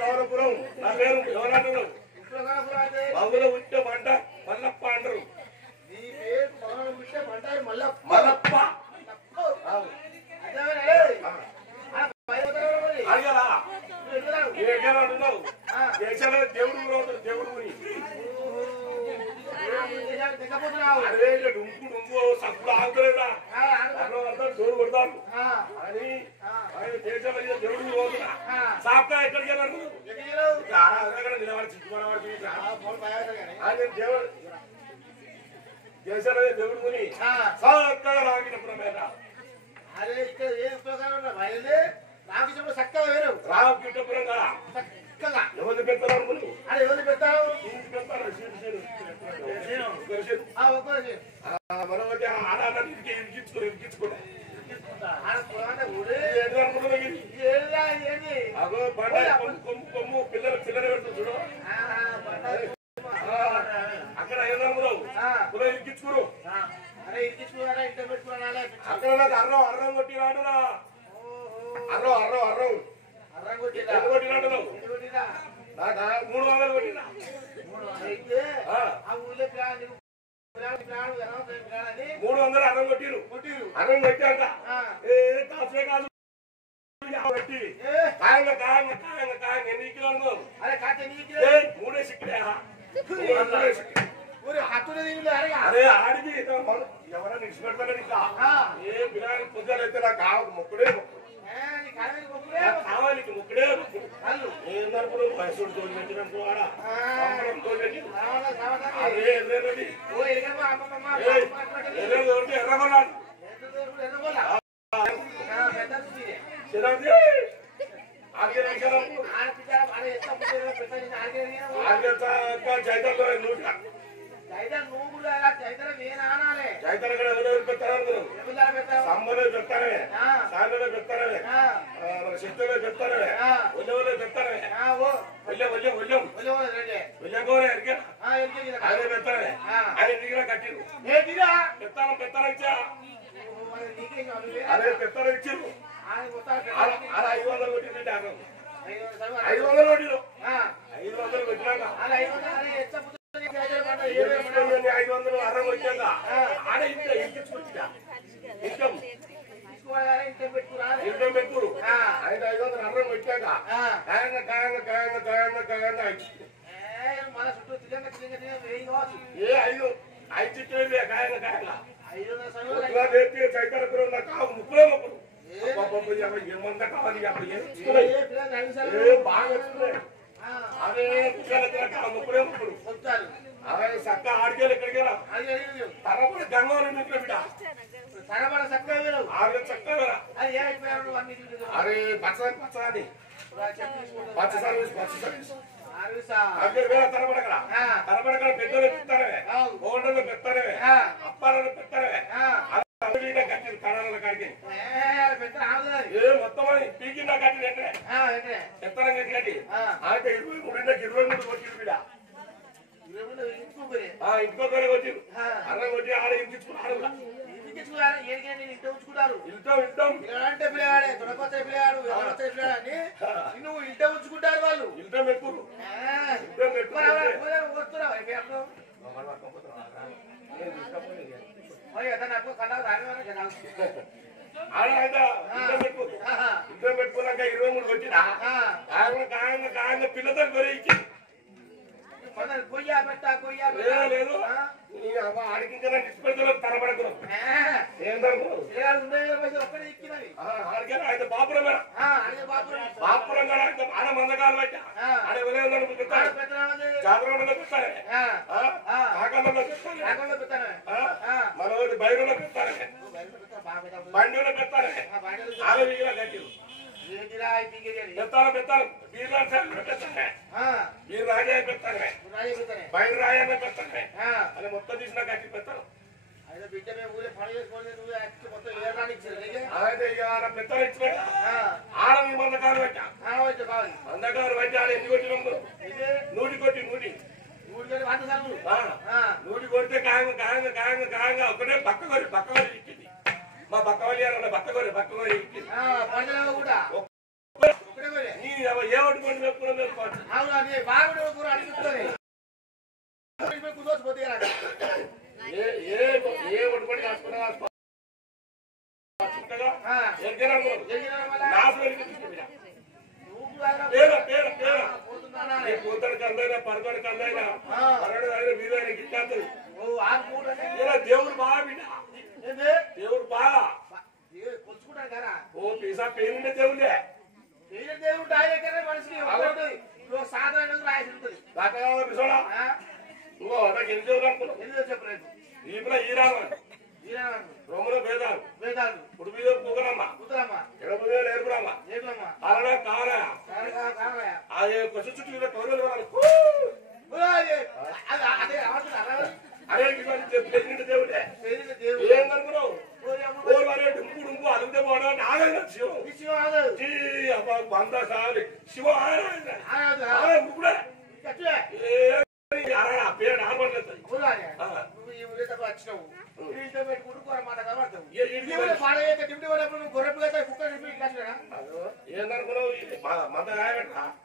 గౌరవపురం నా పేరు ఎవరంటారు బాబులో ఉంటే పంట మల్లప్ప అంటారు నీ పేరు మల్లప్ప అడగలా అంటున్నావు దేశాల దేవుడు దేవుడు అదే డుంపు డుంపు సప్పుడు ఆగుతలేదా డోరు కొడతాను అని దేశాల దేవుడు పోతున్నా సాప్తా ఎక్కడికి వెళ్ళాను నిలబడి చిక్కుమనవాడి దేవుడు దేశాల దేవుడు కొని చక్కగా రాగినప్పుడు మీద అదే ఇక్కడ ఏ ఉపయోగాలు రామకృష్ణ చక్కగా వేరు రామకృష్ణపురం కదా చక్కగా ఎవరు పెడతారు అనుకుని అది ఎవరు పెడతారు మనం ఇరికించుకోండి కొమ్ము పిల్లలు పెడతారు చూడు అక్కడ ఏదన్నా ఇరికించుకోరు అక్కడ నాకు అర్రం కొట్టినాడురా అర్రం కొట్టినాడు నాకు 300 కొట్టినా ఆ ఊళ్ళో 300 అర్రం కొట్టిరు అర్రం కొట్టాక కాసే కాదు కాయంగా ఎన్ని కిలోలు మూడే సిక్కులే అరే ఆడిది ఎవరైనా నిడిచిపెడతాను ఇంకా ఏ వినాయక పూజలు అయితే నాకు కావాలి మొక్కుడే కావాలికి మొక్కుడే ఏందనుకున్నావు వయసు తోడు పెట్టినప్పుడు ఎర్రగొన్నాడు చైతన్లో సంబలో చెప్తానే సాగులో చెప్తానే శక్తిలో చెప్తానే ఒళ్ళలో చెప్తానే ఒళ్ళకోరే అదే పెడతానే అది నీకు కట్టిరు పెత్తనం ఇచ్చా అదే పెత్తనం ఇచ్చిరు అలా 500 కొట్టిందంటే 500 కొట్టిరు 500 కొట్టినాక 500 అర్రం వచ్చాక ఆడ ఇంట్లో ఇంట్లో పెట్టుకురు 500 అర్రం వచ్చాక కాయంగా ఏ 5 చిట్లు కాయంగా చైతన్యం నాకు కావు ముక్కులే మొక్కులు ఏమంతా కావాలి బాగా అదే ముక్కులే మొక్కులు అదే చక్క ఆడికేలు ఎక్కడికేలా తరపడి గంగవరం ఇంట్లో బిడ్డ తరపడ చక్కగా ఆరు చక్కగా అరే పచ్చని పచ్చ సర్వీస్ తరపడక్కడ పెద్దలు పెడతారే గోల్డలు పెడతారే అప్పాలను పెడతారే కట్టింది కడాల కాడికి ఏ మొత్తం పీకింద కట్టి చెత్తనం కట్టి కట్టి అంటే 23 కొట్టిరు బిడ్డ ఇంకొకరు కొట్టిరు అన్నం కొట్టి ఆడ ఇంటించుకున్నాడు అంటే పిల్లగాడే తొడకొత్త పిల్లగాడు పిల్లగాని నువ్వు ఇంట ఉంచుకుంటారు వాళ్ళు ఇంట పెట్టుకురు ఇంట్లో పెట్టుకున్నాక 23 కొట్టినా కాయంగా పిల్లతో గొర్రె లేదు ఆడికి ఇంకా నిష్పెడతారు తరబడకున్నాం ఆయన బాపురం ఆడ మందకాలు పెట్టా ఆడ జాతరలో పెడతారే కాకల్లో పెడతారే మన బైరులో పెడతారే బండిలో పెడతారే ఆలవీగిలా కట్టిరు పెడతారు బీర్ రాజా పెడతారే బయట రాజా పెడతారే అని మొత్తం తీసిన కట్టి పెడతారు అదే బిడ్డ మేము ఊరే పని చేసుకోండి నువ్వు మొత్తం ఏరానికి అదే ఇక పెద్ద ఇచ్చిన ఆడవి మందకాలు పెట్టా కావాలి మందకాలు పెట్టాలి ఎన్ని కొట్టినప్పుడు నూటి కొట్టి నూటి నూటి కొడితే కాయంగా ఒకటే పక్క ఇచ్చింది మా పక్క వాళ్ళు పక్క కొరి ఇచ్చింది ఏ ఒకటి కొన్ని పెట్టుకున్నాం ఏ ఒకటి పడి కాసుకున్నా కూతురు కల్లైనా పరగడు కల్లైనా వీరైనా గిట్టాతుంది దేవుడు బాగా బిడ్డ దేవుడు బాగా కొలుచుకుంటారు కదా ఓ పీసా పేరుండే దేవుడే దేవుడు ఆయన మనిషికి సాధారణంగా రాసి ఉంటుంది ఇంకో నాకు ఎన్ని దేవుడు అనుకున్నావు ఎందుకు చెప్పలేదు ఇప్పుడు ఈరాను రొమ్మలో వేదాలు ఇప్పుడు మీద కుదరమ్మ ఎడమ నేర్పురమ్మ అలా కాలయ అదే కొంచెం చుట్టూ కౌరలు అదే ప్రెసిడెంట్ దేవుడే ఏం కనుకున్నావు డుంపు అలుగుతే పోవడం నాగ శివ బంద సారి శివ పేరు ఆడబడలేదు వచ్చినావు గొర్రె కుక్క ఏందనుకున్నావు మంద